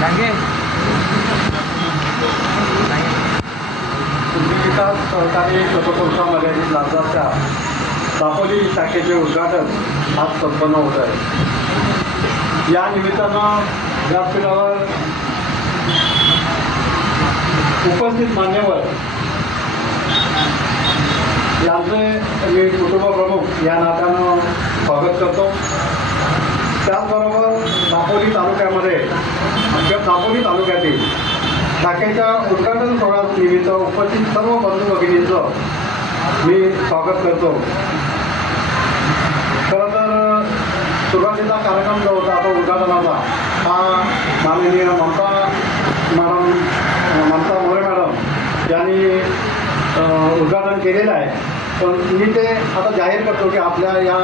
सांगे विकास सहकारी पतसंस्था मर्यादित लाभाच्या दापोली शाखेचे उद्घाटन आज संपन्न होत आहे. या निमित्तानं व्यासपीठावर उपस्थित मान्यवर यांचे मी कुटुंब प्रमुख या नात्यानं स्वागत करतो. त्याचबरोबर दापोली तालुक्यामध्ये किंवा दापोली तालुक्यातील शाखेच्या उद्घाटन सोहळा निमित्त उपस्थित सर्व बंधू भगिनींचं मी स्वागत करतो. खरं तर सुरुवातीचा कार्यक्रम जो होता तो उद्घाटनाचा हा माननीय ममता मॅडम ममता मोरे मॅडम यांनी उद्घाटन केलेलं आहे. पण मी ते आता जाहीर करतो की आपल्या या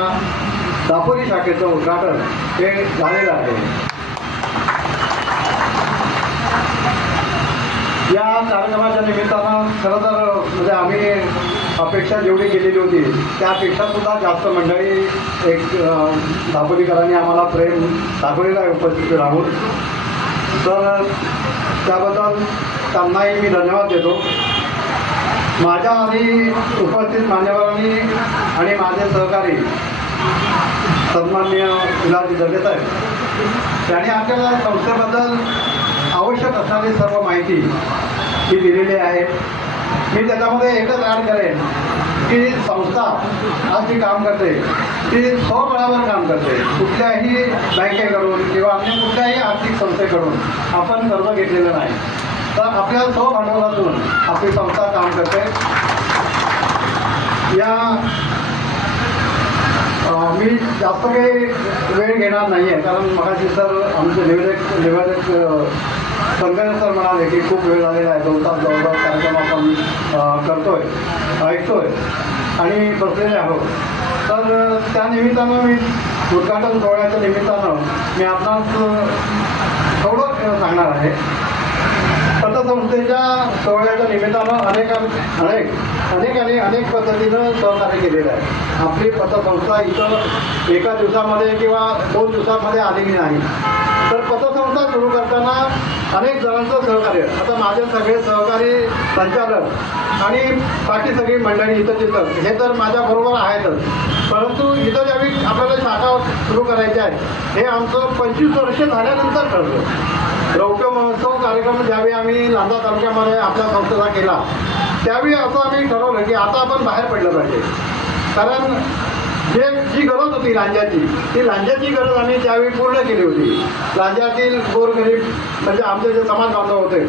दापोली शाखेचं उद्घाटन हे झालेलं आहे. या कार्यक्रमाच्या निमित्तानं खरं तर म्हणजे आम्ही अपेक्षा जेवढी केलेली होती त्यापेक्षा सुद्धा जास्त मंडळी एक दापोलीकरांनी आम्हाला प्रेम दाखवलेलं आहे उपस्थित राहून. तर त्याबद्दल त्यांनाही मी धन्यवाद देतो. माझ्या आणि उपस्थित मान्यवरांनी आणि माझे सहकारी सन्मान्य विलाजी जगत आहेत त्याने आपल्याला संस्थेबद्दल आवश्यक असणारी सर्व माहिती ही दिलेली आहे. मी त्याच्यामध्ये एकच ॲड करेन की संस्था आज जी काम करते ती स्वबळावर काम करते. कुठल्याही बँकेकडून किंवा अन्य कुठल्याही आर्थिक संस्थेकडून आपण कर्ज घेतलेलं नाही. तर आपल्या स्वभांडवलातून आपली संस्था काम करते. या मी जास्त काही वेळ घेणार नाही आहे कारण मगाशी सर आमचे निवेदक निवेदक अं, संगणक सर म्हणाले की खूप वेळ झालेला आहे दोन तास जवळपास कार्यक्रम आपण आहे करतोय ऐकतोय आणि बसलेले आहोत. तर त्या निमित्तानं मी उद्घाटन सोहळ्याच्या निमित्तानं मी आपणास थोडं सांगणार आहे. पतसंस्थेच्या सोहळ्याच्या निमित्तानं अनेक अनेक अनेकांनी अनेक पद्धतीनं सहकार्य केलेलं आहे. आपली पतसंस्था इथं एका दिवसामध्ये किंवा दोन दिवसामध्ये आलेली नाही. तर पतसंस्था सुरू करताना अनेक जणांचं सहकार्य आता माझे सगळे सहकारी संचालक आणि बाकी सगळी मंडळी इथं तिथं हे तर माझ्याबरोबर आहेतच. परंतु इथं ज्यावेळी आपल्याला शाखा सुरू करायची आहे हे आमचं पंचवीस वर्ष झाल्यानंतर ठरलं. रौप्य महोत्सव कार्यक्रम ज्यावेळी आम्ही लांजा तालुक्यामध्ये आपल्या संस्थेचा केला त्यावेळी असं आम्ही ठरवलं की आता आपण बाहेर पडलं पाहिजे. कारण जे जी गरज होती लांजाची ती लांजाची गरज आम्ही त्यावेळी पूर्ण केली होती. लांजातील गोरगरीब म्हणजे आमचे जे समाज बांधव होते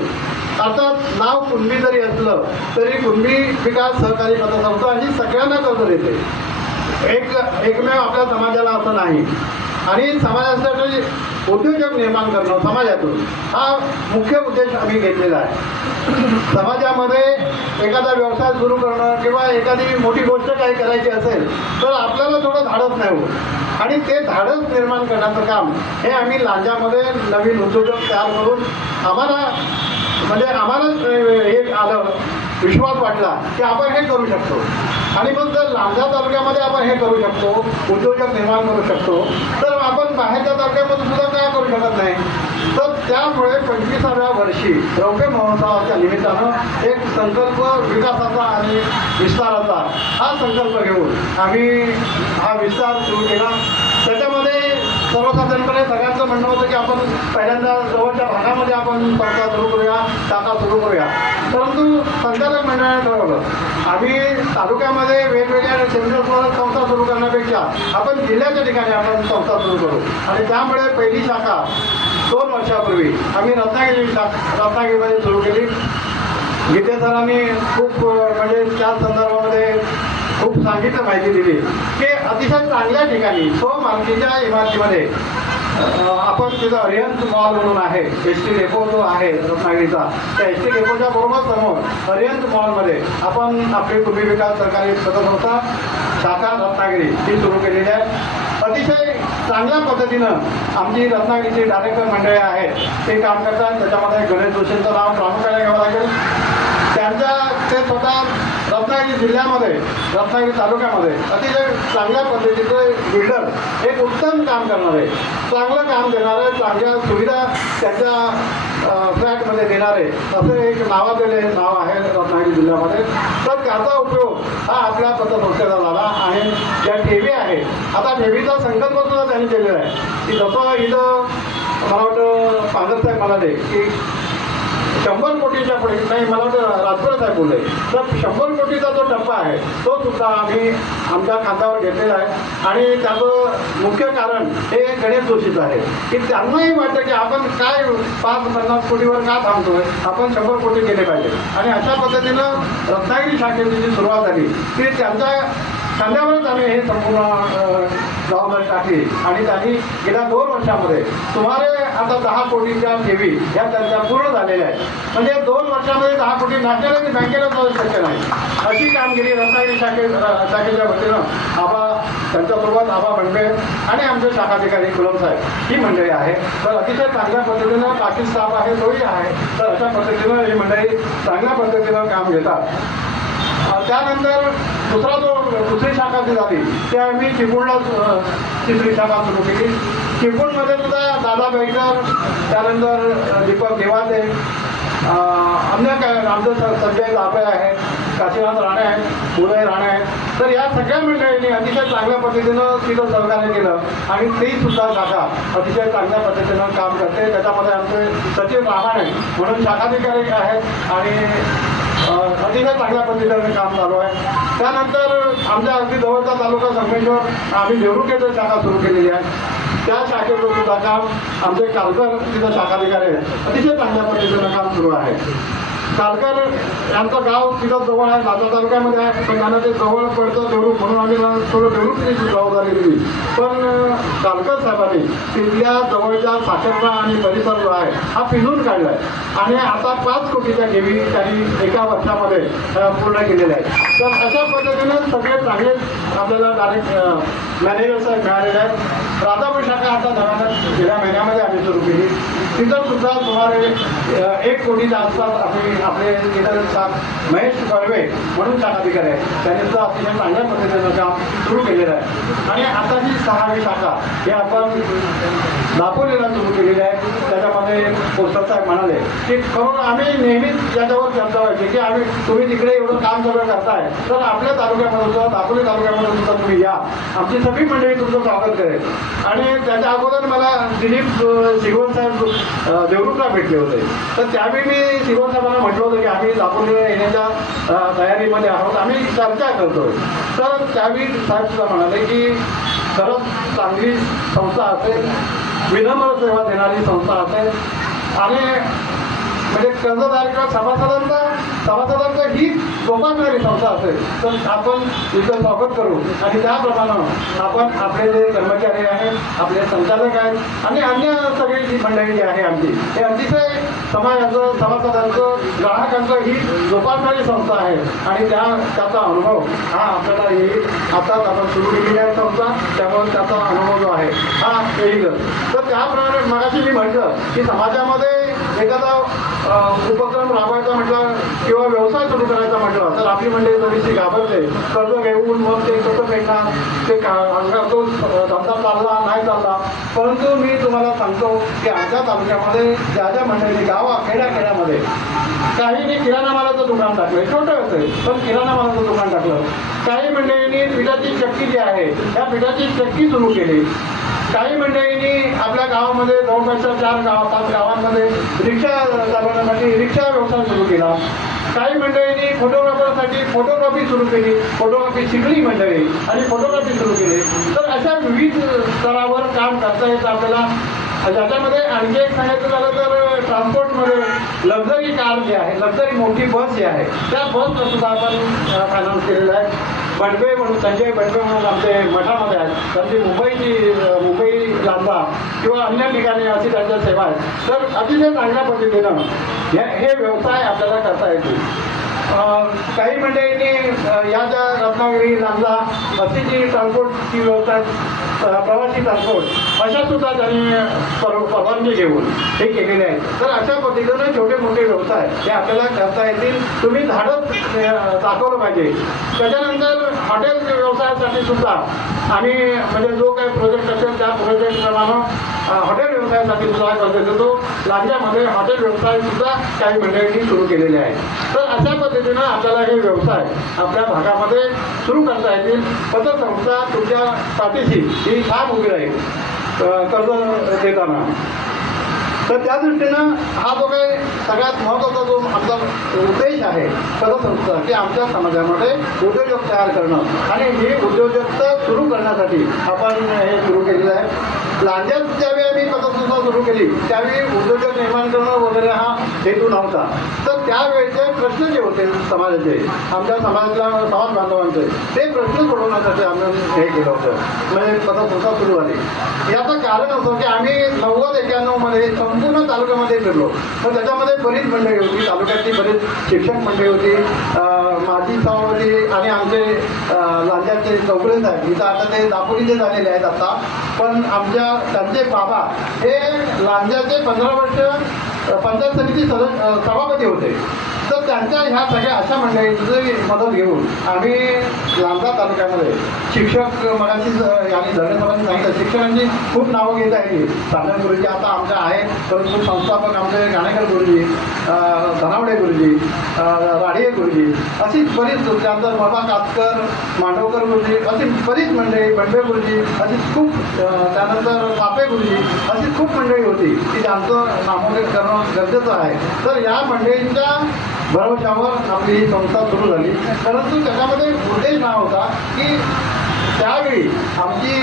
अर्थात नाव कुणबी जरी असलं तरी कुणबी विकास सहकारी पतसंस्था ही सगळ्यांना कर्ज देते. एक एकमेव आपल्या समाजाला असं नाही. आणि समाजासाठी उद्योजक निर्माण करणं समाजातून. हा मुख्य उद्देश आम्ही घेतलेला आहे. समाजामध्ये एखादा व्यवसाय सुरू करणं किंवा एखादी मोठी गोष्ट काही करायची असेल तर आपल्याला थोडं धाडस नाही होत. आणि ते धाडस निर्माण करण्याचं काम हे आम्ही लांजामध्ये नवीन उद्योजक तयार करून आम्हाला म्हणजे आम्हाला हे आलं विश्वास वाटला की आपण हे करू शकतो. आणि मग जर लांजा तालुक्यामध्ये आपण हे करू शकतो उद्योजक निर्माण करू शकतो तर आपण बाहेरच्या तारख्यामध्ये सुद्धा काय करू शकत नाही. तर त्यामुळे पंचवीसाव्या वर्षी रौप्य महोत्सवाच्या निमित्तानं एक संकल्प विकासाचा आणि विस्ताराचा हा संकल्प घेऊन आम्ही हा विस्तार सुरू केला. त्याच्या सर्वसाधारणपणे सगळ्यांचं म्हणणं होतं की आपण पहिल्यांदा जवळच्या भागामध्ये आपण संस्था सुरू करूया शाखा सुरू करूया. परंतु संचालक मंडळाने ठरवलं आम्ही तालुक्यामध्ये वेगवेगळ्या केंद्र संस्था सुरू करण्यापेक्षा आपण जिल्ह्याच्या ठिकाणी आपण संस्था सुरू करू. आणि त्यामुळे पहिली शाखा दोन वर्षापूर्वी आम्ही रत्नागिरी शाखा रत्नागिरीमध्ये सुरू केली. गीते सरांनी खूप म्हणजे त्या संदर्भामध्ये खूप सांगितलं माहिती दिली. की चांगल्या ठिकाणी स्वमालकीच्या इमारतीमध्ये आपण तिथं हरिहंत मॉल म्हणून आहे एस टी डेपो जो आहे रत्नागिरीचा त्या एस टी डेपोच्या बरोबर समोर हरिहंत मॉलमध्ये आपण आपली कृषी विकास सरकारी पतसंस्था शाखा रत्नागिरी ही सुरू केलेली आहे. अतिशय चांगल्या पद्धतीनं आमची रत्नागिरीची डायरेक्टर मंडळी आहेत ते काम करतात. त्याच्यामध्ये गणेश जोशींचं नाव प्रामुख्याने घ्यावं लागेल. त्यांच्या ते स्वतः रत्नागिरी जिल्ह्यामध्ये रत्नागिरी तालुक्यामध्ये अतिशय चांगल्या पद्धतीचे बिल्डर एक उत्तम काम करणारे चांगलं काम देणारे चांगल्या सुविधा त्यांच्या फ्लॅटमध्ये देणारे असं एक नावाजलेले नाव आहे रत्नागिरी जिल्ह्यामध्ये. तर त्याचा उपयोग हा आपल्या पतसंस्थेला झाला आणि ज्या ठेवी आहे आता ठेवीचा संकल्प सुद्धा त्यांनी केलेला आहे. की जसं इथं मला वाटतं पांढरसाहेब म्हणाले की शंभर कोटीच्या पुढे नाही मला वाटतं राजपूर साहेब बोलले. तर शंभर कोटीचा जो टप्पा आहे तो सुद्धा आम्ही आमच्या खात्यावर घेतलेला आहे. आणि त्याचं मुख्य कारण हे गणेश जोशीचं आहे. की त्यांनाही वाटतं की आपण काय पाच पन्नास कोटीवर का थांबतोय? आपण शंभर कोटी केले पाहिजे. आणि अशा पद्धतीनं रत्नागिरी शाखेची जी सुरुवात झाली ती त्यांच्या खांद्यावरच आम्ही हे संपूर्ण जबाबदारी टाकली. आणि त्यांनी गेल्या दोन वर्षामध्ये सुमारे आता दहा कोटीच्या ठेवी या त्यांच्या पूर्ण झालेल्या आहेत. म्हणजे दोन वर्षामध्ये दहा कोटी नाट्याला की बँकेला जाऊ शक्य नाही. अशी कामगिरी रत्नागिरी शाखे शाखेच्या वतीनं आबा त्यांच्यासोबत आबा बंडे आणि आमचे शाखाधिकारी कुलम साहेब ही मंडळी आहे. तर अतिशय चांगल्या पद्धतीनं बाकी स्टाफ आहे तोही आहे. तर अशा पद्धतीनं ही मंडळी चांगल्या पद्धतीनं काम घेतात. त्यानंतर दुसरा जो दुसरी शाखा जी झाली त्या आम्ही चिपळूणला तिसरी शाखा सुरू केली. चिपळूणमध्ये सुद्धा दादा बेडकर त्यानंतर दीपक देवाते. अन्य काय आमचं संजय दाबे आहे काशीनाथ राणे आहेत उदय राणे आहेत. तर या सगळ्या मंडळींनी अतिशय चांगल्या पद्धतीनं तिथं सहकार्य केलं. आणि ती सुद्धा शाखा अतिशय चांगल्या पद्धतीनं काम करते. त्याच्यामध्ये आमचे सचिन रामाणे म्हणून शाखाधिकारी आहेत आणि अतिशय चांगल्या पद्धतीने काम चालू आहे. त्यानंतर आमच्या अगदी जवळचा तालुका संगमेश्वर आम्ही देवरुखेचं शाखा सुरू केलेली आहे. त्या शाखेचं सुद्धा काम आमचे कालकर तिथं शाखाधिकारी आहेत अतिशय चांगल्या पद्धतीनं काम सुरू आहे. कालकर यांचं गाव तिथं जवळ आहे दादा तालुक्यामध्ये आहे. पण त्यांना ते जवळ पडतं देवरूप म्हणून आम्ही थोडं थोडं देवरूपची जबाबदारी दिली. पण कालकर साहेबांनी तिथल्या जवळच्या साखरपा आणि परिसर जो आहे हा पिंजून काढला आहे. आणि आता पाच कोटीच्या ठेवी त्यांनी एका वर्षामध्ये पूर्ण केलेल्या आहेत. तर अशा पद्धतीनं सगळे चांगले आपल्याला डायरेक्ट मॅनेजर साहेब मिळालेले आहेत. राधापूर शाखा आता नव्यानं गेल्या महिन्यामध्ये आम्ही सुरू केली. तिथं सुद्धा सुमारे एक कोटीच्या आसपास आम्ही आपले इतर महेश बर्वे म्हणून शाखाधिकारी आहेत. त्यांनी सुद्धा अतिशय चांगल्या पद्धतीनं काम सुरू केलेलं आहे. आणि आता जी सहावी शाखा हे आपण दापोलीला सुरू केलेली आहे. त्याच्यामध्ये पोस्टर साहेब म्हणाले की करून आम्ही नेहमीच याच्यावर चर्चा व्हायची की आम्ही तुम्ही तिकडे एवढं काम सगळं करताय तर आपल्या तालुक्यामध्ये सुद्धा दापोली तालुक्यामध्ये सुद्धा तुम्ही या. आमची सगळी मंडळी तुमचं स्वागत करेल. आणि त्याच्या अगोदर मला दिलीप अ, साहेब देवरुखला भेटले होते. तर त्यावेळी मी शिगवण साहेबांना म्हटलं होतं की आम्ही दापोलीला येण्याच्या तयारीमध्ये आहोत. आम्ही चर्चा करतोय. तर त्यावेळी साहेब सुद्धा म्हणाले की खरंच चांगली संस्था असेल विनम्र सेवा देणारी संस्था असेल. आणि म्हणजे कर्जदार किंवा सभासदांचा सभासदांचा ही जोपासणारी संस्था असेल तर आपण इथं स्वागत करू. आणि त्याप्रमाणे आपण आपले जे कर्मचारी आहेत आपले संचालक आहेत आणि अन्य सगळी जी मंडळी जी आहे आमची हे अतिशय समाजाचं सभासदांचं ग्राहकांचं ही जोपासणारी संस्था आहे. आणि त्या त्याचा अनुभव हा आपल्याला येईल आताच आपण सुरू केलेली आहे संस्था त्यामुळे त्याचा अनुभव जो आहे हा येईलच. तर त्याप्रमाणे मगाशी मी म्हटलं की समाजामध्ये एखादा उपक्रम राबवायचा म्हटलं किंवा व्यवसाय सुरू करायचा म्हटलं तर आपली मंडळी थोडीशी घाबरते. कर्ज घेऊन मग ते कसं फेडणार? ते अंगात तो धंदा चालला नाही चालला. परंतु मी तुम्हाला सांगतो की आमच्या तालुक्यामध्ये ज्या ज्या मंडळी गावा खेड्याखेड्यामध्ये काहींनी किराणा मालाचं दुकान टाकलं. छोटं असेल पण किराणा मालाचं दुकान टाकलं. काही मंडळींनी पिठाची चक्की जी आहे त्या पिठाची चक्की सुरू केली. काही मंडळींनी आपल्या गावामध्ये जवळपासच्या चार गाव पाच गावांमध्ये रिक्षा चालवण्यासाठी रिक्षा व्यवसाय सुरू केला. काही मंडळींनी फोटोग्राफरसाठी फोटोग्राफी सुरू केली फोटोग्राफी शिकली मंडळी आणि फोटोग्राफी सुरू केली. तर अशा विविध स्तरावर काम करता येतं आपल्याला. ज्याच्यामध्ये आणखी एक सांगायचं झालं तर ट्रान्सपोर्टमध्ये लक्झरी कार जी आहे लक्झरी मोठी बस जी आहे त्या बसला सुद्धा आपण फायनान्स केलेला आहे. बडबे म्हणून संजय बडबे म्हणून आमचे मठामध्ये आहेत. त्यांची मुंबईची मुंबई लांबा किंवा अन्य ठिकाणी अशी त्यांच्या सेवा आहे तर अतिशय चांगल्या पद्धतीनं हे हे व्यवसाय आपल्याला करता येतील. काही मंडळींनी की या ज्या रत्नागिरी लांजा अशी जी ट्रान्सपोर्टची व्यवस्था प्रवासी ट्रान्सपोर्ट अशा सुद्धा त्यांनी पर- परवानगी घेऊन हे केलेले आहेत. तर अशा पद्धतीनं छोटे मोठे व्यवसाय हे आपल्याला करता येतील. तुम्ही झाडं दाखवलं पाहिजे. त्याच्यानंतर हॉटेल व्यवसायासाठी सुद्धा आम्ही म्हणजे जो काही प्रोजेक्ट असेल त्या प्रोजेक्टप्रमाणे हॉटेल व्यवसायासाठी सुद्धा कर्ज देतो लांजामध्ये हॉटेल व्यवसाय सुद्धा काही मंडळींनी सुरू केलेले आहे तर अशा पद्धतीनं आपल्याला हे व्यवसाय आपल्या भागामध्ये सुरू करता येतील. पतसंस्था तुमच्या पाठीशी ही ठाम उभी राहील कर्ज देताना. तर त्या दृष्टीनं हा जो काही सगळ्यात महत्त्वाचा जो आमचा उद्देश आहे पदसंस्था की आमच्या समाजामध्ये उद्योजक तयार करणं. आणि ही उद्योजकता सुरू करण्यासाठी आपण हे सुरू केलेलं आहे. लांजात मी पतसंस्था सुरू केली. त्यावेळी उद्योजक निर्माण करणं वगैरे हा हेतू नव्हता. तर त्यावेळेचे प्रश्न जे होते समाजाचे आमच्या समाजातल्या समाज बांधवांचे ते प्रश्न सोडवण्यासाठी आम्ही हे केलं होतं. म्हणजे पतसंस्था सुरू झाली. याचं कारण असं की आम्ही नव्वद एक्याण्णवमध्ये संपूर्ण तालुक्यामध्ये फिरलो. तर त्याच्यामध्ये बरीच मंडळी होती तालुक्यातली बरीच शिक्षक मंडळी होती माजी सभापती आणि आमचे अं, चौकळे चौगुले साहेब इथं आता ते दापोलीचे झालेले आहेत आता. पण आमच्या त्यांचे बाबा हे लांजाचे पंधरा वर्ष पंचायत समिती सदस्य सभापती होते. तर त्यांच्या ह्या सगळ्या अशा मंडळींची मदत घेऊन आम्ही लांजा तालुक्यामध्ये शिक्षक मगाशी आणि धरणेसभाने सांगितलं शिक्षकांची खूप नावं घेत आहे. साधन गुरुजी आता आमच्या आहेत परंतु संस्थापक आमचे गाणेकर गुरुजी धनावडे गुरुजी राढे गुरुजी अशी बरीच त्यानंतर बाबा कातकर मांडवकर गुरुजी अशी बरीच मंडळी बंडे गुरुजी अशी खूप त्यानंतर पापे गुरुजी अशी खूप मंडळी होती की ज्यांचं नामोल्लेख करणं गरजेचं आहे. तर या मंडळींच्या भरवशावर आपली ही संस्था सुरू झाली. परंतु त्याच्यामध्ये उद्देश नाव होता की त्यावेळी आमची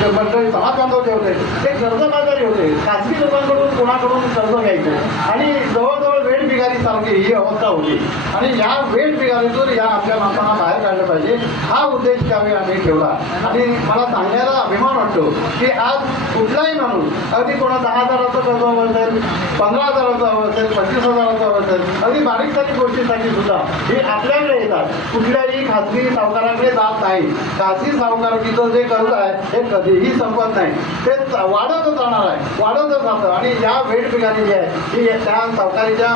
जे मंडळी समाज बांधव जे होते ते कर्जबाजारी होते. खाजगी लोकांकडून कोणाकडून कर्ज घ्यायचे? आणि जवळजवळ वेट बिगारी सारखी ही अवस्था होती. आणि या वेट बिगारीतून या आपल्या माणसांना बाहेर काढलं पाहिजे. हा उद्देश त्यावेळी आम्ही ठेवला. आणि मला सांगायला अभिमान वाटतो की आज कुठलाही माणूस अगदी कोणा दहा हजाराचं कर्ज हवं असेल पंधरा हजाराचं हवं असेल पंचवीस हजाराचं हवं असेल अगदी बारीक सारीक गोष्टीसाठी सुद्धा हे आपल्याकडे येतात. कुठल्याही खाजगी सावकाराकडे जात नाही. खासगी सावकाराचं जे कर्ज आहे हे कधीही संपत नाही. ते वाढतच जाणार आहे. वाढतच जातं आणि या वेट बिगारी जी आहे ही त्या सावकारीच्या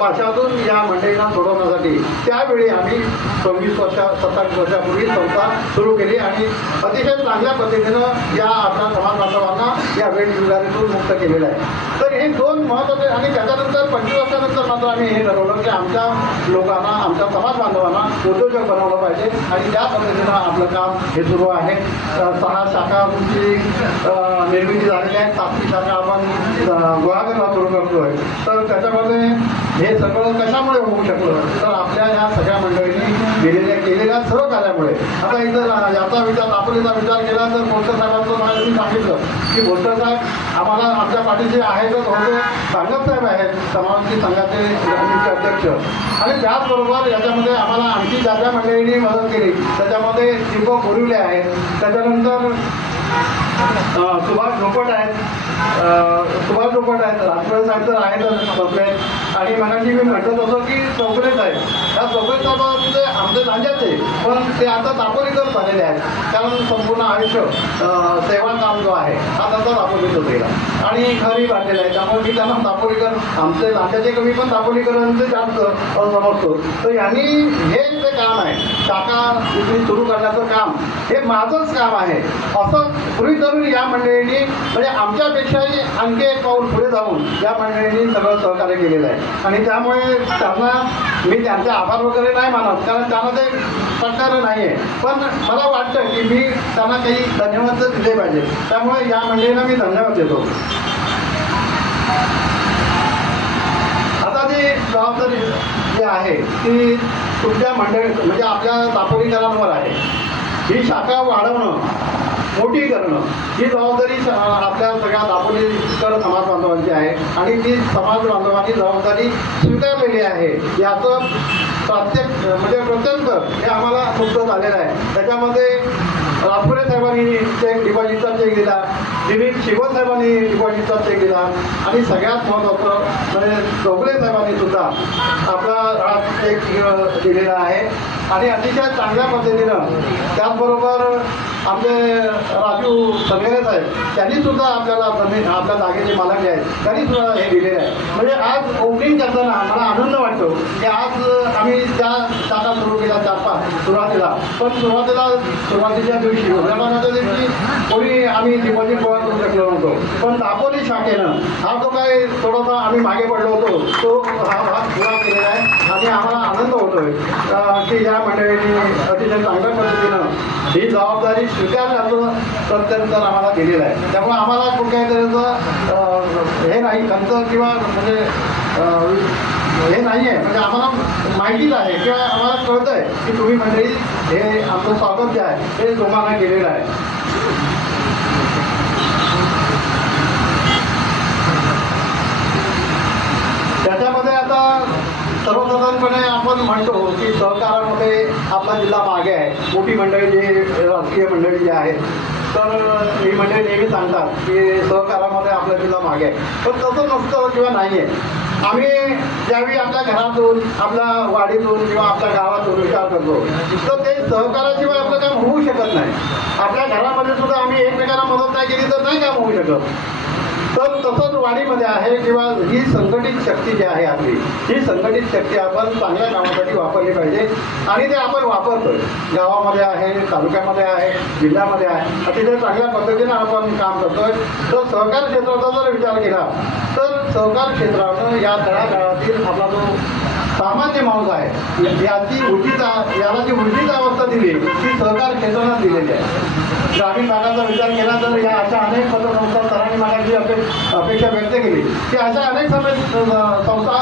पाशातून या मंडळींना सोडवण्यासाठी. त्यावेळी आम्ही सव्वीस वर्षा सत्तावीस वर्षापूर्वी संस्था सुरू केली आणि अतिशय चांगल्या पद्धतीनं या आपल्या समाज बांधवांना या वेळ मुक्त केलेलं आहे. तर हे दोन महत्त्वाचे आणि त्याच्यानंतर पंचवीस वर्षानंतर मात्र आम्ही हे ठरवलं की आमच्या लोकांना आमच्या समाज बांधवांना उद्योजक बनवलं पाहिजे. आणि त्या पद्धतीनं आपलं काम हे सुरू आहे. सहा शाखांची अ, निर्मिती झालेली आहे सातवी शाखा आपण अ, सुरू करतोय. तर त्याच्यामध्ये हे सगळं कशामुळे होऊ शकलं? तर आपल्या या सगळ्या मंडळींनी दिलेल्या केलेल्या सहकार्यामुळे आता इथं याचा विचार दापोलीचा विचार केला तर बोरकर साहेबांचं मला सांगितलं की बोरकर साहेब आम्हाला आमच्या पाठीशी आहेतच होते सांगत साहेब आहेत समाजची संघाचे गणितचे अध्यक्ष. आणि त्याचबरोबर याच्यामध्ये आम्हाला आणखी ज्या ज्या मंडळींनी मदत केली. त्याच्यामध्ये दीपक बोरिवले आहेत. त्याच्यानंतर सुभाष झोपट आहेत. सुभाष झोपट आहेत. राजपूर साहेब तर आहेतच बसले आणि मगाशी मी म्हटलं होतं की चौकरे आहेत त्या चौकरे साहेबांचे आमचे आहे पण ते आता दापोलीकर झालेले आहेत. कारण संपूर्ण आयुष्य सेवा काम जो आहे हा त्यांचा दापोलीकर गेला. आणि घरी बांधलेलं आहे. त्यामुळे मी त्यांना दापोलीकर आमचे लांजाचे कमी पण दापोलीकरांचे जास्त समजतो. तर यांनी हे जे काम आहे शाखा विक्री सुरू करण्याचं काम हे माझंच काम आहे. असं गृहित धरून या मंडळींनी म्हणजे आमच्यापेक्षाही आणखी एक पाऊल पुढे जाऊन या मंडळींनी सगळं सहकार्य केलेलं आहे. आणि त्यामुळे त्यांना मी त्यांचे आभार वगैरे नाही मानत कारण त्यांना ते पटणारं नाही आहे पण मला वाटतं की मी त्यांना काही धन्यवाद दिले पाहिजे. त्यामुळे या मंडळींना मी धन्यवाद देतो. जबाबदारी जी आहे ती तुमच्या मंडळी म्हणजे आपल्या दापोलीकरांवर आहे. ही शाखा वाढवणं मोठी करणं ही जबाबदारी स- आपल्या सगळ्या दापोलीकर समाज बांधवांची आहे. आणि ती समाज बांधवांनी जबाबदारी स्वीकारलेली आहे. याचं प्रत्येक म्हणजे प्रत्यंत हे आम्हाला मुक्त झालेलं आहे. त्याच्यामध्ये राजपुरे साहेबांनी चेक डिपॉझिटचा चेक दिला दिलीप शिवसाहेबांनी डिपॉझिटचा चेक दिला आणि सगळ्यात महत्त्वाचं म्हणजे चौगले साहेबांनी सुद्धा आपला हा चेक दिलेला आहे. आणि अतिशय चांगल्या पद्धतीनं त्याचबरोबर आपले राजू सगळे साहेब त्यांनी सुद्धा आपल्याला जमीन आपल्या जागेचे मालक जे आहेत त्यांनी सुद्धा हे दिलेले आहे म्हणजे आज ओपनिंग करताना मला आनंद वाटतो की आज आम्ही त्या जागा सुरू केल्या चार पाच सुरुवातीला. पण सुरुवातीला सुरुवातीच्या दिवशी उद्यापनाच्या दिवशी कोणी आम्ही डिपॉझिट गोळा करू शकलो नव्हतो. पण दापोली शाखेनं हा जो काय थोडासा आम्ही मागे पडलो होतो तो हा भाग पुरा केलेला आहे आणि आम्हाला आनंद होतोय की या मंडळींनी अतिशय चांगल्या पद्धतीनं ही जबाबदारी स्वीकारण्याचं प्रत्यंतर आम्हाला दिलेलं आहे. त्यामुळे आम्हाला कुठल्याही तऱ्हेचं हे नाही खंत किंवा म्हणजे हे नाही आहे. म्हणजे आम्हाला माहितीच आहे किंवा आम्हाला कळतं आहे की तुम्ही मंडळी हे आमचं स्वागत जे आहे हे जोमानं केलेलं आहे. त्याच्यामध्ये आता सर्वसाधारणपणे आपण म्हणतो की सहकारामध्ये आपला जिल्हा मागे आहे. मोठी मंडळी जे राजकीय मंडळी जी आहेत तर ही मंडळी नेहमी सांगतात की सहकारामध्ये आपला जिल्हा मागे आहे. पण तसं नसतं किंवा नाही आहे आम्ही ज्यावेळी आपल्या घरातून आपल्या वाडीतून किंवा आपल्या गावातून विचार करतो तर ते सहकाराशिवाय आपलं काम होऊ शकत नाही. आपल्या घरामध्ये सुद्धा आम्ही एकमेकांना मदत नाही केली तर नाही काम होऊ शकत. तर तसंच वाडीमध्ये आहे किंवा ही संघटित शक्ती जी आहे आपली ही संघटित शक्ती आपण चांगल्या कामासाठी वापरली पाहिजे आणि ते आपण वापरतोय. गावामध्ये आहे तालुक्यामध्ये आहे जिल्ह्यामध्ये आहे. अतिशय चांगल्या पद्धतीनं आपण काम करतोय. तर सहकार क्षेत्राचा जर विचार केला तर सहकार क्षेत्रानं या तळागाळातील आपला जो सामान्य माणूस आहे याची उर्जीचा याला जी उलटीची अवस्था दिली ती सहकार क्षेत्रानं दिलेली आहे. ग्रामीण भागाचा विचार केला तर या अशा अनेक पत्रसंस्था सरांनी मागाची अपेक्षा व्यक्त केली. की अशा अनेक संस्था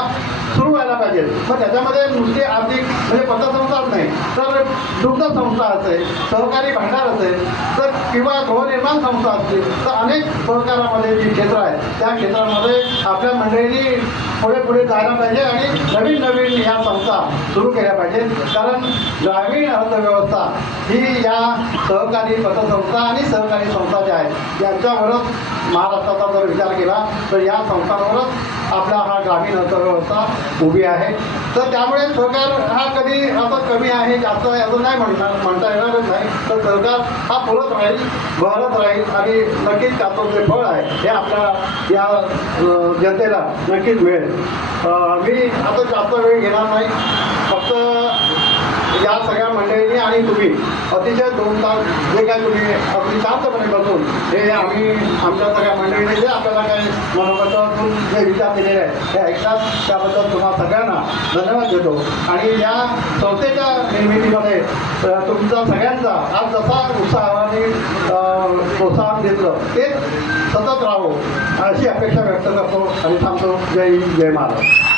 सुरू व्हायला पाहिजेत मग त्याच्यामध्ये नुसती आर्थिक म्हणजे पतसंस्थाच नाही. तर दुग्ध संस्था असेल सहकारी भांडार असेल तर किंवा गृहनिर्माण संस्था असतील तर अनेक सहकारामध्ये जी क्षेत्र आहेत त्या क्षेत्रामध्ये आपल्या मंडळींनी पुढे पुढे जायला पाहिजे आणि नवीन नवीन ह्या संस्था सुरू केल्या पाहिजेत कारण ग्रामीण अर्थव्यवस्था ही या सहकारी पतसंस्था आणि सहकारी संस्था ज्या आहेत यांच्यावरच महाराष्ट्राचा जर विचार केला तर या संस्थांवरच आपला हा ग्रामीण अर्थव्यवस्था उभी आहे. तर त्यामुळे सरकार हा कधी असं कमी आहे जास्त आहे असं नाही म्हणता म्हणता येणारच नाही. तर सरकार हा पुरत राहील भरत राहील आणि नक्कीच त्याचं जे फळ आहे हे आपल्या या जनतेला नक्कीच मिळेल. मी आता जास्त वेळ घेणार नाही. फक्त या सगळ्या मंडळींनी आणि तुम्ही अतिशय दोन तास जे काय तुम्ही अगदी शांतपणे बसून हे आम्ही आमच्या सगळ्या मंडळीने जे आपल्याला काही मनोगतातून जे विचार दिलेले आहेत हे ऐकतात त्याबद्दल तुम्हाला सगळ्यांना धन्यवाद देतो. आणि या संस्थेच्या निर्मितीमध्ये तुमचा सगळ्यांचा आज जसा उत्साहाने प्रोत्साहन घेतलं ते सतत राहो अशी अपेक्षा व्यक्त करतो आणि थांबतो. जय हिंद जय महाराज